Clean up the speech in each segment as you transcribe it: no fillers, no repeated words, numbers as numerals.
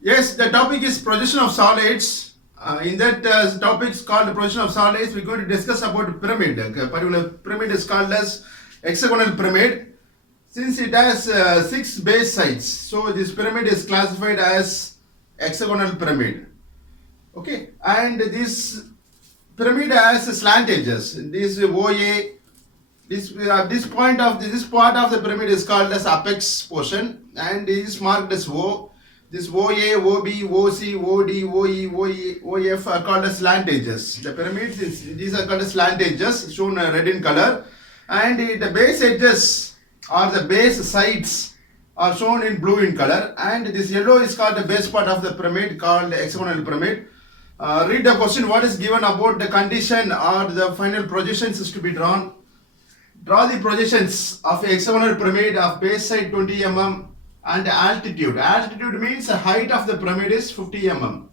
Yes, the topic is projection of solids. In that topic is called projection of solids. We're going to discuss about pyramid. A particular pyramid is called as hexagonal pyramid. Since it has 6 base sides, so this pyramid is classified as hexagonal pyramid. Okay, and this pyramid has slant edges. This OA, this part of the pyramid is called as apex portion, and it is marked as O. This OA, OB, OC, OD, OE, OF are called as slant edges. The pyramids, these are called as slant edges, shown red in color, and the base edges or the base sides are shown in blue in color, and this yellow is called the base part of the pyramid called hexagonal pyramid. Read the question. What is given about the condition or the final projections is to be drawn. Draw the projections of a hexagonal pyramid of base side 20 mm and altitude. Altitude means the height of the pyramid is 50 mm.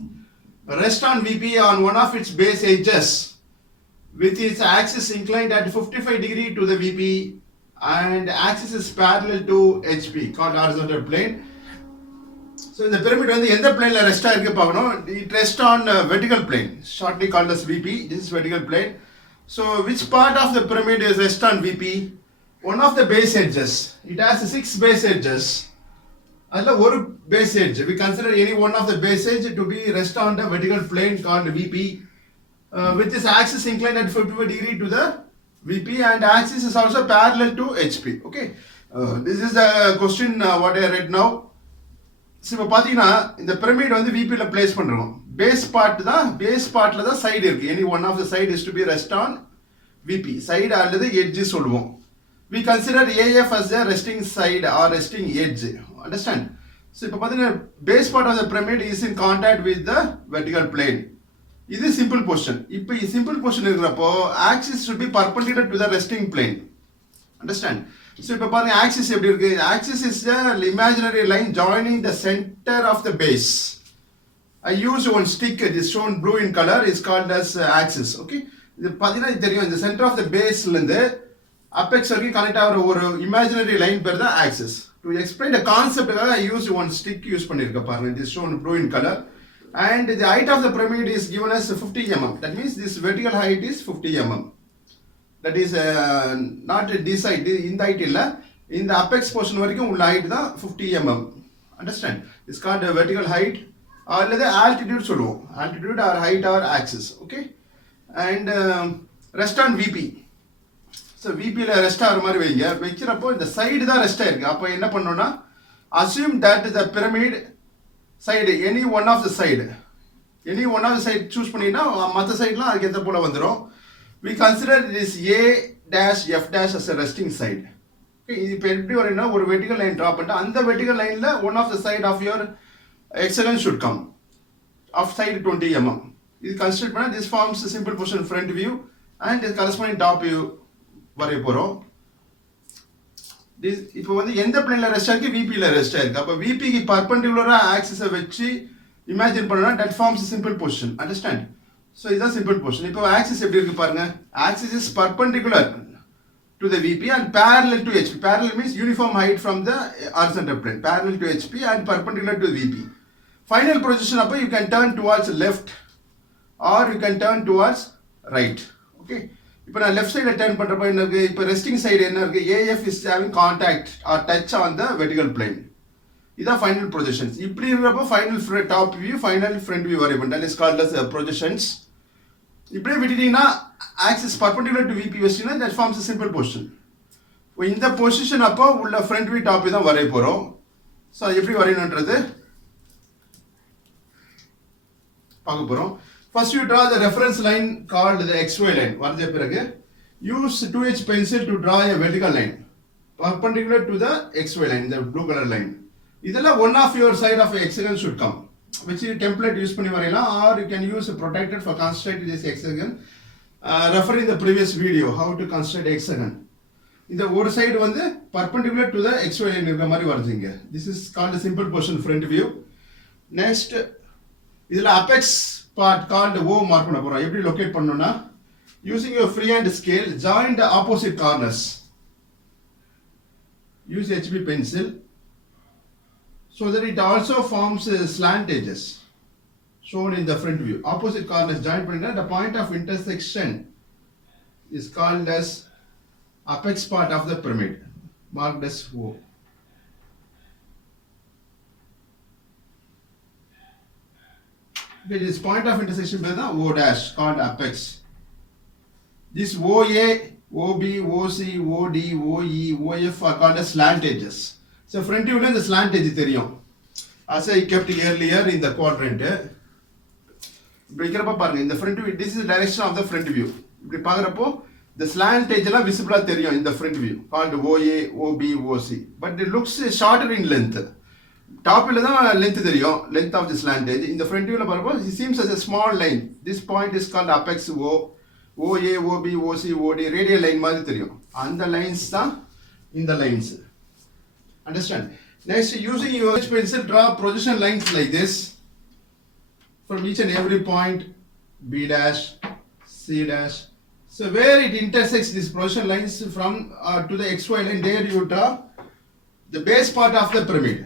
Rest on VP on one of its base edges with its axis inclined at 55 degree to the VP and axis is parallel to HP called horizontal plane. So in the pyramid வந்து எந்த பிளேன்ல ரெஸ்ட் ஆயிருக்கு பார்க்கணும். It rests on vertical plane, shortly called as VP. This is vertical plane. So which part of the pyramid is rest on VP? One of the base edges. It has 6 base edges. அதில் ஒரு base edge. We consider any one of the base edge to be rest on the vertical plane called VP, with this axis inclined at 55 degree to the VP and axis is also parallel to HP. Okay, this is the question what I read now. இப்போ பார்த்தீங்கன்னா இந்த பிரமிட் வந்து விபியில் பிளேஸ் பண்ணுறோம். பேஸ் பார்ட்டில் தான் side இருக்குது. Any one of the side is to be rest on VP. Side அல்லது எட்ஜ் சொல்லுவோம். We consider AF as the resting side or resting edge. Understand? So இப்போ பார்த்தீங்கன்னா base part of the pyramid is in contact with the vertical plane. இது simple position. இப்போ simple position இருக்கிறப்போ axis should be perpendicular to the resting plane. Understand? So இப்போ பாருங்க axis எப்படி இருக்கு? Axis is the imaginary line joining the center of the base. I use one stick, it is shown blue in color, is called as axis. Okay, இது பாத்தீங்கன்னா தெரியும், இந்த center of the baseல இருந்து apex வரைக்கும் கனெக்ட் ஆகிற ஒரு imaginary line பேர் தான் axis. To explain the concept I use one stick use பண்ணிருக்க பாருங்க. It is shown blue in color and the height of the pyramid is given as 50 mm. That means this vertical height is 50 mm. That is not this side, இந்த height இல்ல, இந்த apex portion வரைக்கும் உள்ள height தான் 50 mm. Understand? It's called vertical height அல்லது altitude சொல்லுவோம். Altitude or height or axis. Okay, and rest on VP. So VP ல rest ஆகிற மாதிரி வைங்க. வைக்கிறப்போ இந்த சைடு தான் ரெஸ்ட் ஆயிருக்கு. அப்போ என்ன பண்ணோம்னா assume that the pyramid side any one of the side choose பண்ணினா மற்ற சைடுலாம் அதுக்கு ஏற்ற போல வந்துடும். We consider this A dash F dash as a resting side. Okay, இப்போ எப்படி வரேன்னா ஒரு vertical line draw பண்ணிட்டு அந்த vertical lineல one of the side of your hexagon should come of side 20 mm. இது consider பண்ணா this forms a simple position front view and the corresponding top view வரைய போறோம். This இப்போ வந்து எந்த பிளேன்ல ரெஸ்ட் ஆயிருக்கு? VP ல ரெஸ்ட் ஆயிருக்கு. அப்ப VP க்கு பர்பெண்டிகுலரா ஆக்சிஸை வச்சு இமேஜின் பண்ணா that forms a simple position. Understand? So இதுதான் simple portion. இப்போ axis எப்படி இருக்கு பாருங்க. Axis is perpendicular to the VP and parallel to HP. Parallel means uniform height from the horizontal plane. Parallel to HP and perpendicular to VP. Final projection அப்போ you can turn towards left or you can turn towards right. Okay. இப்போ நான் left side turn பண்றப்போ என்ன இருக்கு? இப்போ resting side என்ன இருக்கு? AF is having contact or touch on the vertical plane. இதான் final projections. இப்படி இருக்கிறப்போ final top view, final front view வரையும். That is called as projections. இப்படியே விட்டுட்டீங்கன்னா ஆக்சிஸ் பர்பெண்டிகுலர் டு விபி வச்சிங்கன்னா that forms a simple position. இந்த பொசிஷன் அப்போ உள்ள ஃப்ரண்ட் வியூ டாப் தான் வரைய போறோம். ஸோ எப்படி வரையணுன்றது பார்க்க போறோம். First you draw the reference line called the XY line. வரைஞ்ச பிறகு use 2H pencil to draw a vertical line perpendicular to the XY line, இந்த ப்ளூ கலர் லைன். இதெல்லாம் one of your side of hexagon should come. which template use பண்ணி வரையலாம் or you can use a protected for constructing this hexagon. Referring the previous video how to construct hexagon. இந்த ஒரு சைடு வந்து perpendicular to the XY line இருக்கிற மாதிரி வரைஞ்சிங்க. This is called a simple portion front view. Next இதுல apex part called O mark பண்ண போறோம். எப்படி லொகேட் பண்ணனும்னா using your freehand scale join the opposite corners. Use HB pencil. so that it also forms slant edges shown in the front view. Opposite corners joint பண்ணினா the point of intersection is called as apex part of the pyramid, marked as O. It is point of intersection by the O dash called apex. This OA, OB, OC, OD, OE, OF are called as slant edges. So front view the slant edge தெரியும். As I kept earlier in the quadrant. இப்படி இருக்கிறப்ப பாருங்க இந்த front view, this is the direction of the front view. இப்படி பார்க்குறப்போ the slant edge எல்லாம் visible தெரியும் in the front view called OA, OB, OC. But it looks shorter in length. டாப்ல தான் length தெரியும், length of the slant edge. இந்த front viewல பார்ப்போ it seems as a small line. This point is called apex O. OA, OB, OC, OD radial line மாதிரி தெரியும். அந்த lines தான் இந்த lines. Understand? Next, using your pencil, draw projection lines like this from each and every point B dash, C dash. So where it intersects these projection lines from to the XY line, there you draw the base part of the pyramid.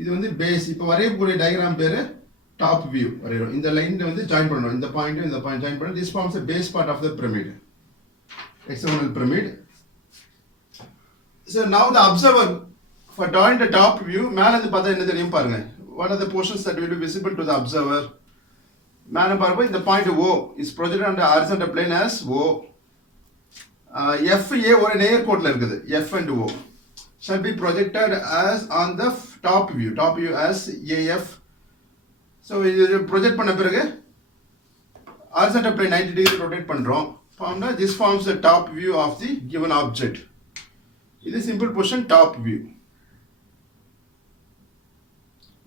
இது வந்து base. இப்போ வரையக்கூடிய diagram பேரு top view வரையறோம். இந்த line வந்து join பண்ணணும். இந்த point join பண்ணணும். This forms the base part of the pyramid. Hexagonal pyramid. So now the observer, for drawing the top view, மேல இருந்து பார்த்தா என்ன தெரியும் பாருங்க. What are the portions that will be visible to the observer? மேல பாருங்க இந்த point O is projected on the horizontal plane as O. FA ஒரு நேர்கோட்டில் இருக்குது. F and O shall be projected as on the top view as AF. So இது project பண்ண பிறகு horizontal plane 90 degree rotate பண்றோம். This forms the top view of the given object. It is simple position top view.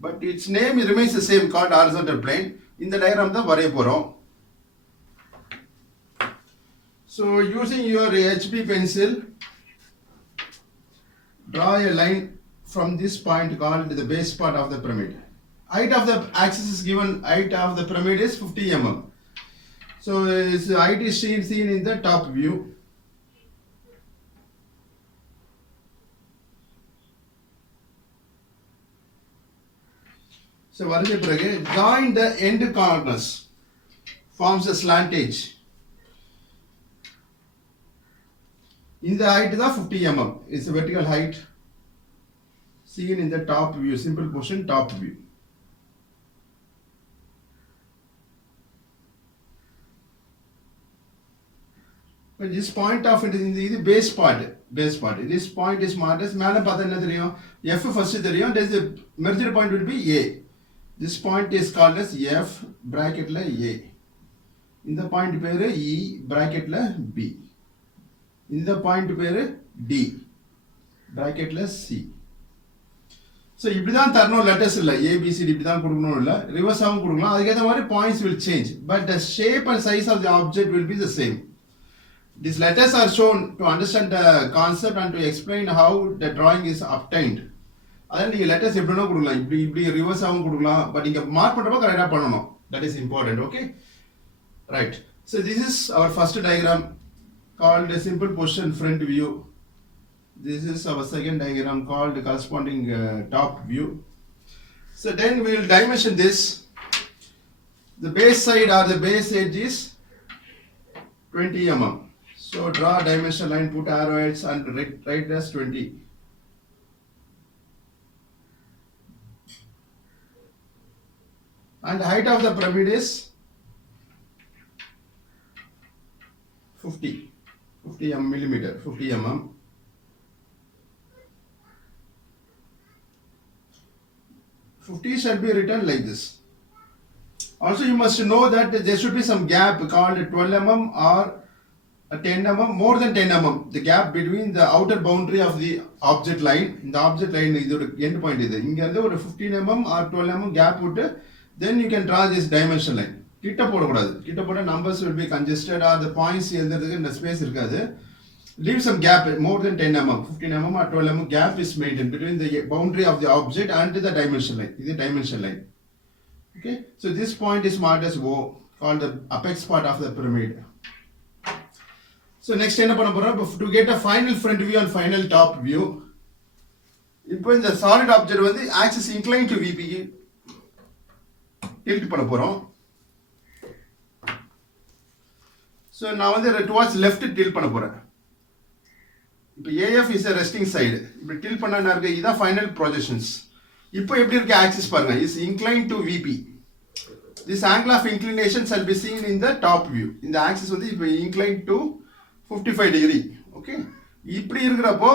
But its name remains the same, called horizontal plane. In the diagram தான் வரைய போறோம். So using your HB pencil, draw a line from this point called the base part of the pyramid. Height of the axis is given, height of the pyramid is 50 mm. So its height is seen in the top view. So வரைஞ்ச பிறகு join the end corners forms a slant edge. இந்த height தான் 50 mm. It's a vertical height seen in the top view, simple portion top view. But this point of it is the base part. This point is marked as மேல பார்த்தா என்ன தெரியும்? F first தெரியும். There is a merged point will be A. This point is called as F bracketல A. இந்த point பேரு E bracketல B. இந்த point பேரு D bracketல C. So இப்படிதான் தரணும், letters இல்ல A B C D இப்படிதான் கொடுக்கணும் இல்ல, reverse ஆவும் கொடுக்கலாம். அதுக்கு ஏத்த மாதிரி points will change, but the shape and size of the object will be the same. These letters are shown to understand the concept and to explain how the drawing is obtained. அதான் நீங்க letters எப்படினா கொடுக்கலாம், இப்படி reverse ஆவும் கொடுக்கலாம், but இங்க மார்க் பண்றப்ப கரெக்ட்டா பண்ணனும். That is important, okay? Right. So this is our first diagram called a simple position front view. This is our second diagram called the corresponding top view. So then we will dimension this. The base side or the base edge is 20 mm. So draw dimension line, put arrowheads and write as 20. And the height of the pyramid is 50 millimeter, 50 mm. Fifty shall be written like this. Also, you must know that there should be some gap called 12 mm or 10 mm, more than 10 mm. The gap between the outer boundary of the object line. In the object line, is the end point. Inga or 15 mm or 12 mm gap would, then you can draw this dimension line. Kitta podakudadu. Kitta poda numbers will be congested or the points எழுதுறதுக்கு இந்த space இருக்காது. Leave some gap more than 10 mm, 15 mm or 12 mm gap is maintained between the boundary of the object and the dimension line. This is the dimension line. Okay, so this point is marked as O, called the apex part of the pyramid. So next என்ன பண்ண போறோம், to get a final front view and final top view, இப்போ இந்த solid object வந்து axis incline to விபிக்கு டில்ட் பண்ண போகிறோம். ஸோ நான் வந்து டுவார்ட்ஸ் லெஃப்ட் டில்ட் பண்ண போகிறேன். இப்போ AF is a resting side. இப்போ டில்ட் பண்ண என்ன இருக்கு, இதான் ஃபைனல் ப்ரொஜெக்ஷன்ஸ். இப்போ எப்படி இருக்கு ஆக்சிஸ் பாருங்க, is incline to VP. This angle of inclination shall be seen in the top view. இந்த axis வந்து இப்போ inclined to 55 degree. Okay. இப்படி இருக்கிறப்போ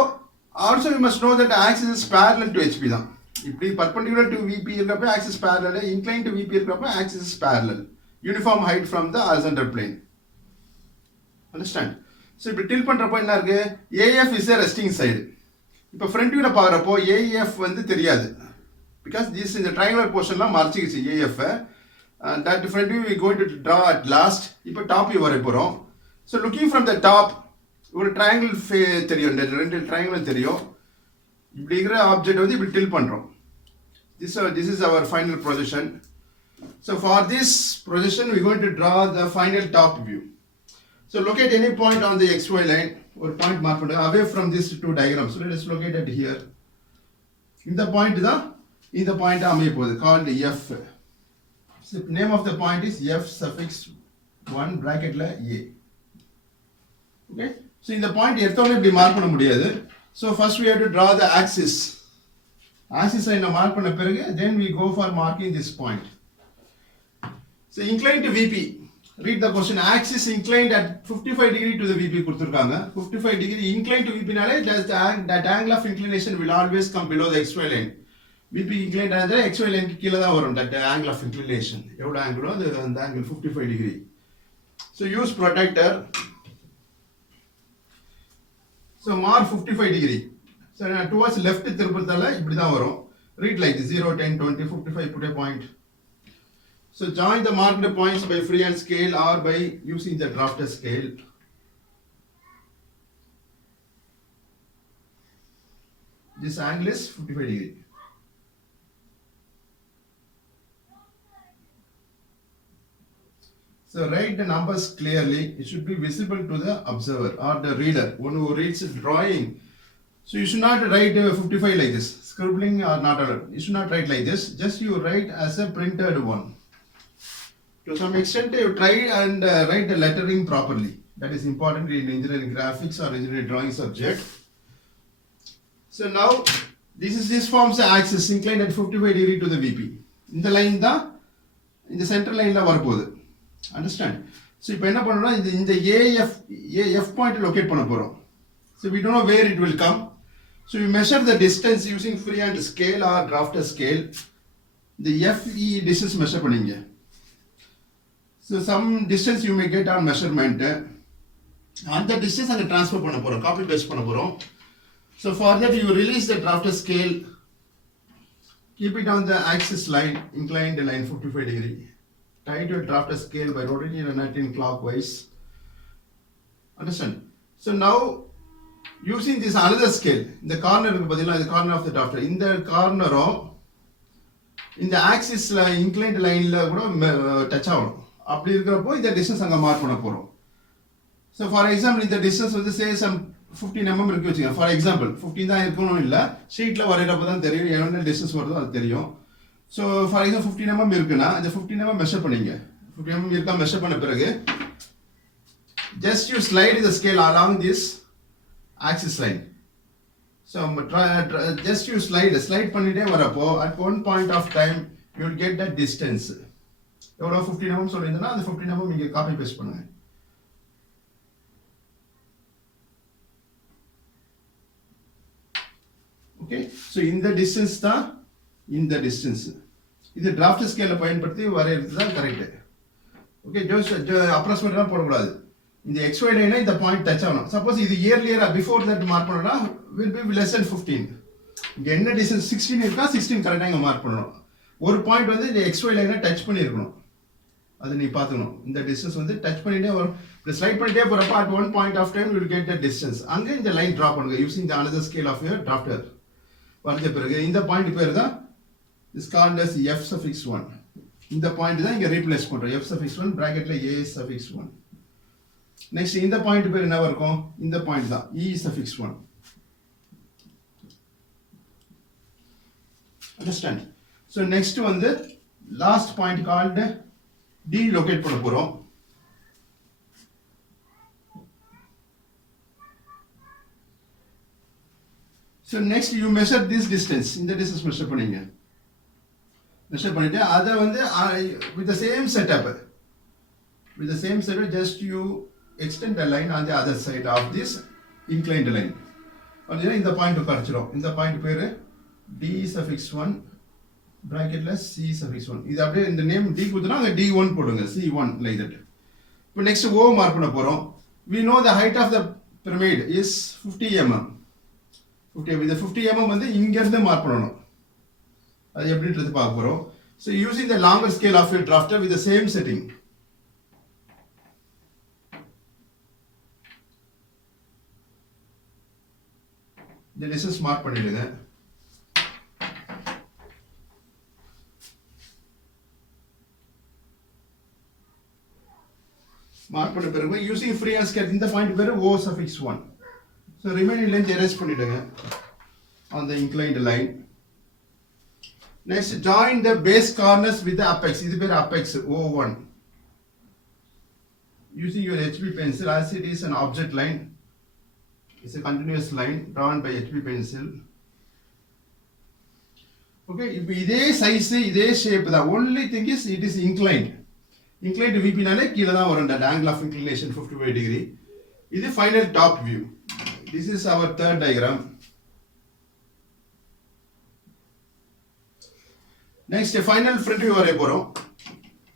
also you must know that axis is parallel to HP தான். இப்படி perpendicular to VP இருக்கிறப்போ axis parallel, inclined to VP இருக்கிறப்போ axis is parallel. Uniform height from the horizontal plane. Understand? So இப்படி tilt பண்றப்போ என்ன இருக்கு, AF is a resting side. இப்போ front viewல பார்க்கறப்போ AF வந்து தெரியாது. Because this in the triangular portionலாம் மறைச்சிக்கிச்சு AF. That different view we are going to draw at last. இப்போ top view வரை போறோம். So looking from the top, ஒரு triangle தெரியும், ரெண்டு triangle தெரியும். இப்படி இருக்கிற ஆப்ஜெக்ட் வந்து இப்படி tilt பண்றோம். This is our final projection. So for this projection we are going to draw the final top view. So locate any point on the XY line. ஒரு point mark பண்ணுங்க away from these two diagrams. So let us locate it here. இந்த பாயிண்ட் தான் இந்த பாயிண்ட் அமைய போகுது, called F. So name of the point is F suffix 1 bracketல A. Okay. So இந்த point எடுத்தோடனே இப்படி மார்க் பண்ண முடியாது. So first we have to draw the axis. Axis line mark பண்ண பிறகு then we go for marking this point. So inclined to VP. Read the question. Axis inclined at 55 degree to the VP கொடுத்திருக்காங்க. 55 degree inclined to VP நாலே that angle of inclination will always come below the XY line. VP inclined ஆனது XY லைனுக்கு கீழே தான் வரும். that angle of inclination எவ்வளோ ஆங்கிளோ அந்த angle 55 degree. So use protractor. So mark 55 degree. So towards left திருப்பத்தால இப்படி தான் வரும். Read like 0, 10, 20, 55, put a point. So join the marked points by freehand scale or by using the drafter scale. This angle is 55 degree. So write the numbers clearly. It should be visible to the observer or the reader, one who reads the drawing. So you should not write 55 like this. Scribbling or not allowed. You should not write like this. Just you write as a printed one. To some extent, you try and write the lettering properly. That is important in engineering graphics or engineering drawing subject. So now this forms the axis inclined at 55 degree to the VP. In the line in the center line la varapodhu. Understand? So இப்போ என்ன பண்ணனும்னா இந்த AF point locate பண்ண போறோம். So we don't know where it will come. So we measure the distance using freehand scale or drafter scale. The FE distance measure பண்ணீங்க. So some distance you may get on measurement. அந்த distance அங்க transfer பண்ண போறோம், copy paste பண்ண போறோம். So for that you release the drafter scale. Keep it on the axis line, inclined line 55 degree. Tie to a drafter scale by rotating a nut in clockwise. Understand? So now using this another scale, the corner the corner of the drafter, in the corner in the axis inclined line la kuda touch ஆகும். அப்படி இருக்கிறப்போ இந்த distance அங்க மார்க் பண்ண போறோம். So for example இந்த distance வந்து say some 15 mm இருக்கு வச்சுங்க. For example 15 தான் இருக்கணும் இல்ல, ஷீட்ல வரையறப்ப தான் தெரியும் என்ன distance வருதோ அது தெரியும். So for example 15 mm இருக்குன்னா இந்த 15 mm மெஷர் பண்ணீங்க. 15 mm இருக்கா மெஷர் பண்ண பிறகு just you slide the scale along this axis line. So just you slide பண்ணிட்டே வரப்போ at one point of time you will get that distance. எவ்வளோ 15 mm சொல்லியிருந்தேன்னா அந்த 15 mm இங்கே காப்பி பேஸ்ட் பண்ணுங்க. ஓகே. ஸோ இந்த டிஸ்டன்ஸ் தான் இந்த டிஸ்டன்ஸ். இது டிராஃப்ட் ஸ்கேலை பயன்படுத்தி வரையறது தான் கரெக்டு. ஓகே. அப்ராக்சிமேட்டாக போடக்கூடாது. இந்த XY லைனை இந்த பாயிண்ட் டச் ஆகணும். சப்போஸ் இது இயர்லியரா பிஃபோர் தட் மார்க் பண்ணோம்னா வில் பி லெஸ் தென் 15. இங்கே என்ன டிஸ்டன்ஸ் 16 இருக்கா 16 கரெக்டாக இங்கே மார்க் பண்ணணும். ஒரு பாயிண்ட் வந்து இந்த XY லைனை டச் பண்ணியிருக்கணும். அது நீ பார்த்துக்கணும். இந்த டிஸ்டன்ஸ் வந்து டச் பண்ணிட்டே வரும். இப்படி ஸ்லைட் பண்ணிட்டே போகிறப்ப at one point of time will get the distance. அங்கே இந்த லைன் ட்ரா பண்ணுங்க using the another scale of your drafter. வரைஞ்ச பிறகு இந்த பாயிண்ட் பேர் தான் is called as F suffix 1. இந்த பாயிண்ட் தான் இங்கே ரீப்ளேஸ் பண்ணுறோம். F suffix 1 ப்ராக்கெட்டில் A suffix 1. நெக்ஸ்ட் இந்த பாயிண்ட் பேர் என்னவா இருக்கும்? இந்த பாயிண்ட் தான் E suffix 1. Understand? So next one, the last point called D locate பண்ண போறோம். So next you measure this distance. இந்த distance measure பண்ணீங்க. Measure பண்ணிட்டு அதை வந்து with the same setup. With the same setup, just you extend the line on the other side of this inclined line. அப்படின்னா இந்த பாயிண்ட் கிடைச்சிரும். இந்த பாயிண்ட் பேரு D suffix 1 bracketல C suffix 1. இது அப்படியே இந்த நேம் D கொடுத்தனா அங்க D1 போடுங்க. C1 like that. இப்போ next O மார்க் பண்ண போறோம். We know the height of the pyramid is 50 mm. 50 mm. இந்த 50 mm வந்து இங்க இருந்து மார்க் பண்ணனும். அது எப்படின்றது பார்க்க போறோம். So using the longer scale of your drafter with the same setting. இந்த distance மார்க் பண்ணிடுங்க. மார்க் பண்ண பிறகு using free hand scale இந்த பாயிண்ட் பேரு O suffix 1. So remaining length erase பண்ணிடுங்க on the inclined line. Next join the base corners with the apex. இது பேரு apex O1. Using your HB pencil as it is an object line. It's a continuous line drawn by HB pencil. Okay, இப்போ இதே சைஸ் இதே ஷேப் தான். Only thing is it is inclined. Inclined VP நாலே கீழ தான் வரும். That angle of inclination 55 degree. இது final top view. This is our third diagram. Next final front view வரைய போறோம்.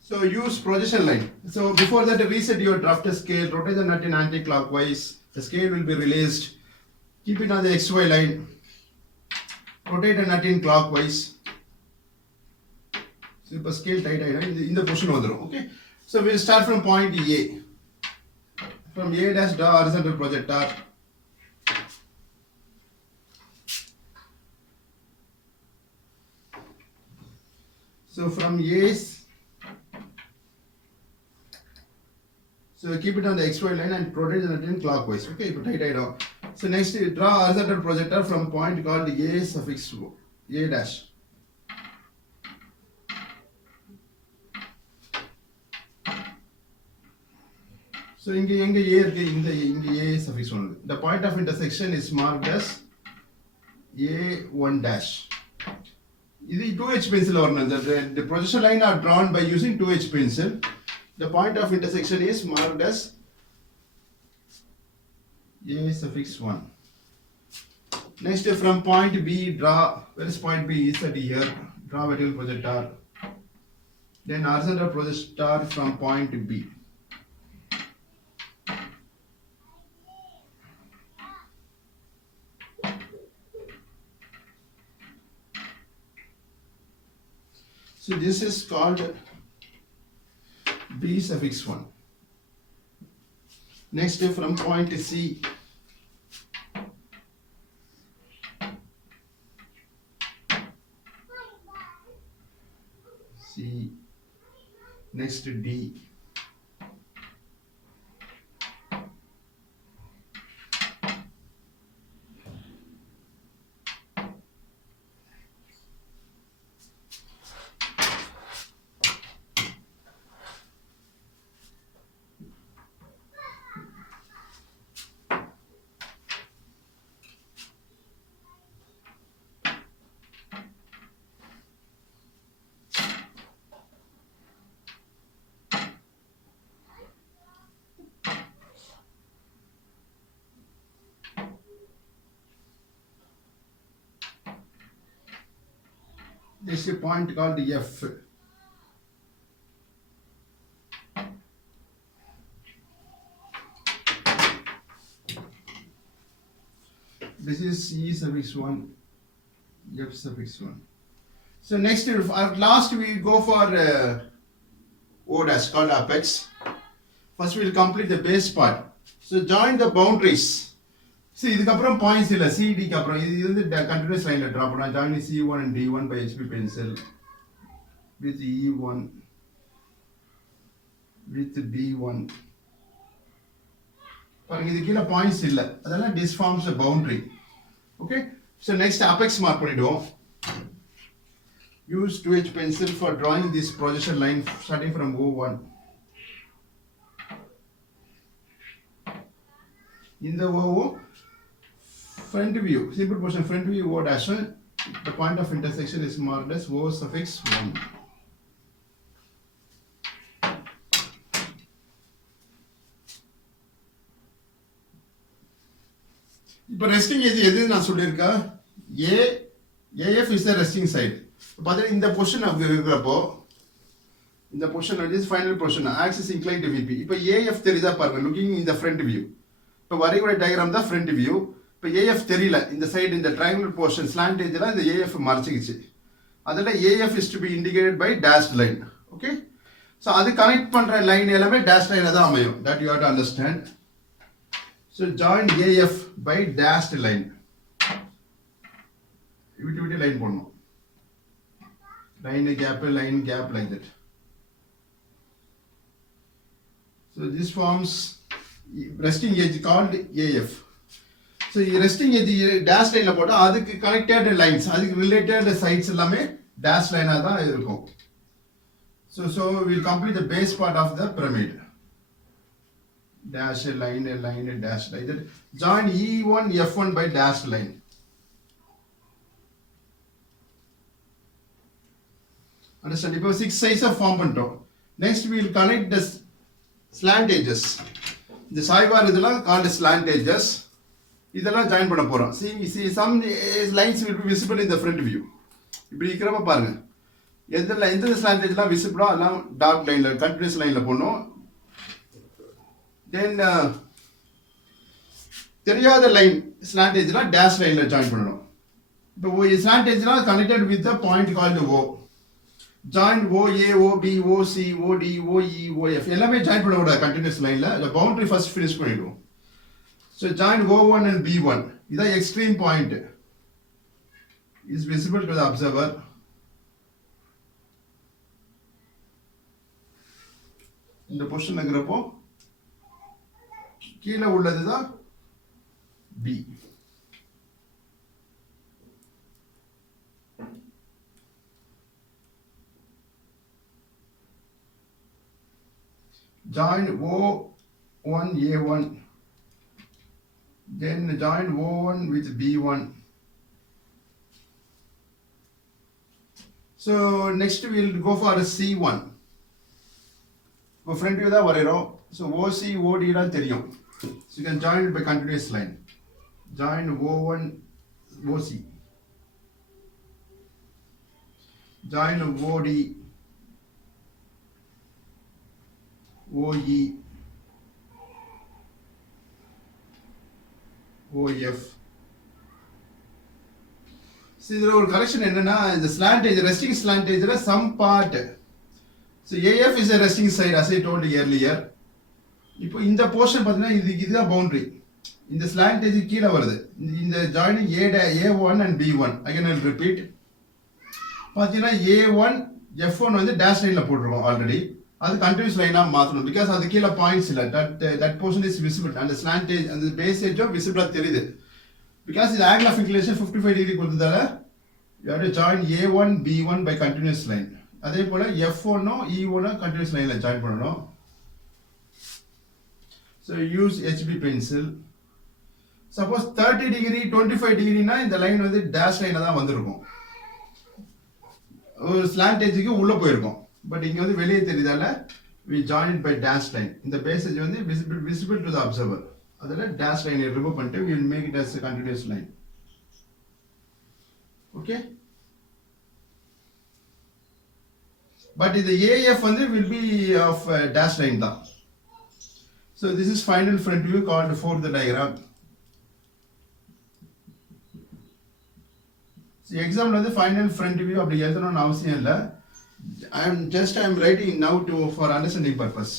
So use projection line. So before that reset your drafter scale, rotate the nut in anti-clockwise. The scale will be released. Keep it on the XY line. Rotate the nut in clockwise. So இப்போ scale tight ஆயிடும். இந்த position வந்துரும். Okay. So we'll start from point A. From A dash draw horizontal projector. So from A, so keep it on the XY line and rotate the nut in clockwise. Okay, இப்போ tight ஆயிடும். So next draw horizontal projector from point called A suffix A dash. So இங்க A இருக்கு, இங்க A suffix 1. The point of intersection is marked as A1 dash. இது 2H pencil வரணும். The projection line are drawn by using 2H pencil. The point of intersection is marked as A suffix 1. Next from point B draw, where is point B? Is at here. Draw vertical projector. Then horizontal projector from point B. So this is called B suffix 1. Next from point C. Next D. This is a point called F. This is C suffix 1, F suffix 1. So next, at last we go for O dash called apex. First we will complete the base part. So join the boundaries. See, இதுக்கப்புறம் points இல்ல CD க்கு அப்புறம் இது வந்து continuous line ல draw பண்ணா join C1 and D1 by HB pencil with E1 with D1. பாருங்க இது கீழ points இல்ல அதெல்லாம் this forms a boundary. Okay, so next apex mark பண்ணிடுவோம். Use 2H pencil for drawing this projection line starting from O1. In the O, front view, simple portion front view O dash 1, the point of intersection is marked as O suffix 1. இப்போ resting age எது நான் சொல்லியிருக்கேன் AF is the resting side. பார்த்தீங்கன்னா இந்த position அப்படி இருக்கிறப்போ இந்த position வந்து final position axis incline to VP. இப்போ ஏஎஃப் தெரியுதா பாருங்க, லுக்கிங் இந்த ஃப்ரண்ட் வியூ. இப்போ வரைகூட டயக்ராம் தான் ஃப்ரண்ட் வியூ. இப்போ ஏஎஃப் தெரியல, இந்த சைடு இந்த ட்ரையாங்குலர் போர்ஷன் ஸ்லாண்ட் ஏஜ்லாம் இந்த ஏஎஃப் மறைச்சிக்கிச்சு. அதில் AF is to be indicated by dashed line. Okay, so அது கனெக்ட் பண்ணுற லைன் எல்லாமே டேஷ் லைனில் தான் அமையும். That you have to understand. So join AF by dashed line. விட்டு லைன் போடணும். line gap like that. So this forms resting edge called AF. So resting edge dash line போட்டா அதுக்கு connected lines, அதுக்கு related sides எல்லாமே dash line ஆ தான் இருக்கும். So we'll complete the base part of the pyramid. Dash line dash like that. Join E1 F1 by dash line. Understand? Now 6 sides of form பண்ணிட்டோம். Next we will connect the slant edges. The சாய்வார் இதெல்லாம் called slant edges. இதெல்லாம் ஜாயின் பண்ண போறோம். See some lines will be visible in the front view. இப்படி இருக்கிறப்ப பாருங்க, எந்த slant edge எல்லாம் visible எல்லாம் டார்க் லைன்ல கண்டினியூஸ் லைன்ல போடணும். Then தெரியாத லைன் slant edge எல்லாம் dash லைன்ல ஜாயின் பண்ணணும். இப்போ slant edge எல்லாம் connected with the point called O. Join OA, OB, OC, OD, OE, OF எல்லாமே ஜாயின் பண்ண கூடாது கண்டினியூஸ் லைன்ல. the boundary first finish பண்ணிடுவோம். So join O1 and B1. இதான் extreme point is visible to the observer. இந்த பொசிஷன் இருக்கிறப்போ கீழே உள்ளது தான் B. Join O1 A1, then join O1 with B1. So next we will go for C1. இப்போ front view தான் வரைகிறோம். ஸோ OC OD தான் தெரியும். So you can join it by continuous line. Join O1 OC. Join OD OE OF. So இதில் ஒரு correction என்னன்னா, இந்த slant edge resting slant ஏஜ்ல some part. So AF is a resting side as I told you earlier. இப்போ இந்த போர்ஷன் பார்த்தீங்கன்னா இதுதான் பவுண்டரி. இந்த ஸ்லாண்ட் ஏஜ் கீழே வருது. இந்த joining A1 and B1. Again I'll repeat. பார்த்தீங்கன்னா A1 F1 வந்து டேஷ் லைன்ல போட்டிருக்கோம் ஆல்ரெடி. அது கண்டினியூஸ் லைனா மாற்றணும். பிகாஸ் அது கீழே பாயிண்ட்ஸ் இல்லை. That portion is visible. அந்த ஸ்லாண்ட் ஏஜ் அந்த பேஸ் ஏஜும் விசிபிளா தெரியுது. பிகாஸ் இது ஆங்கிள் ஆஃப் இன்க்ளினேஷன் 55 டிகிரி கொடுத்ததால you have to join A1 B1 by continuous line. அதே போல F1 E1 continuous லைன்ல ஜாயின் பண்ணணும். So use HB pencil. Suppose 30 degree 25 degree னா இந்த லைன் வந்து டேஷ் லைன்ல தான் வந்திருக்கும். ஒரு ஸ்லாண்ட் ஏஜ்க்கு உள்ள போயிருக்கும். பட் இங்க வந்து வெளியே தெரியுதால we join it by dash line. இந்த பேஸ் ஏஜ் வந்து visible to the observer. அதனால டேஷ் லைனை ரிமூவ் பண்ணிட்டு we will make it as a continuous line. Okay? But the AF வந்து will be of dash line தான். So this is final front view called fourth diagram. So example வந்து final front view அப்படி எழுதணும்னு அவசியம் இல்லை. I am writing now for understanding purpose.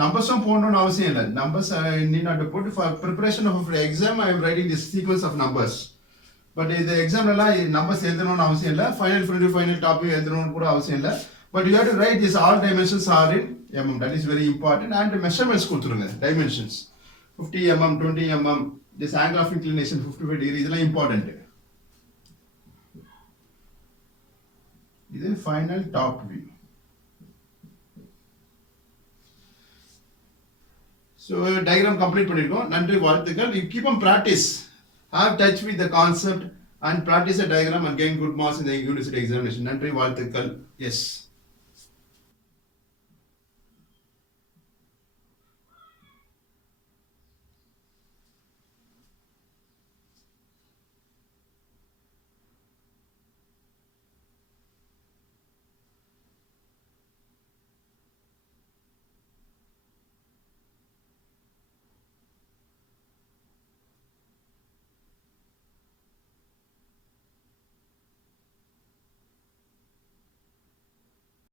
Numbers போடணும்னு அவசியம் இல்லை. Numbers I need not to put. For preparation of exam I am writing this sequence of numbers. But இந்த எக்ஸாம்லாம் நம்பர்ஸ் எழுதணும்னு அவசியம் இல்லை. ஃபைனல் ஃப்ரண்ட் ஃபைனல் டாபிக் எழுதணும்னு கூட அவசியம் இல்லை. But you have to write this all dimensions are in mm. That is very important. And measurements கொடுத்துருங்க. Dimensions 50 mm 20 mm, this angle of inclination 55 degree, இதெல்லாம் இம்பார்ட்டன்ட். இது final top view. So diagram complete பண்ணிருக்கோம். நன்றி, வாழ்த்துக்கள். You keep on practice. Have touch with the concept and practice a diagram and gain good marks in the university examination. நன்றி, வாழ்த்துக்கள். Yes.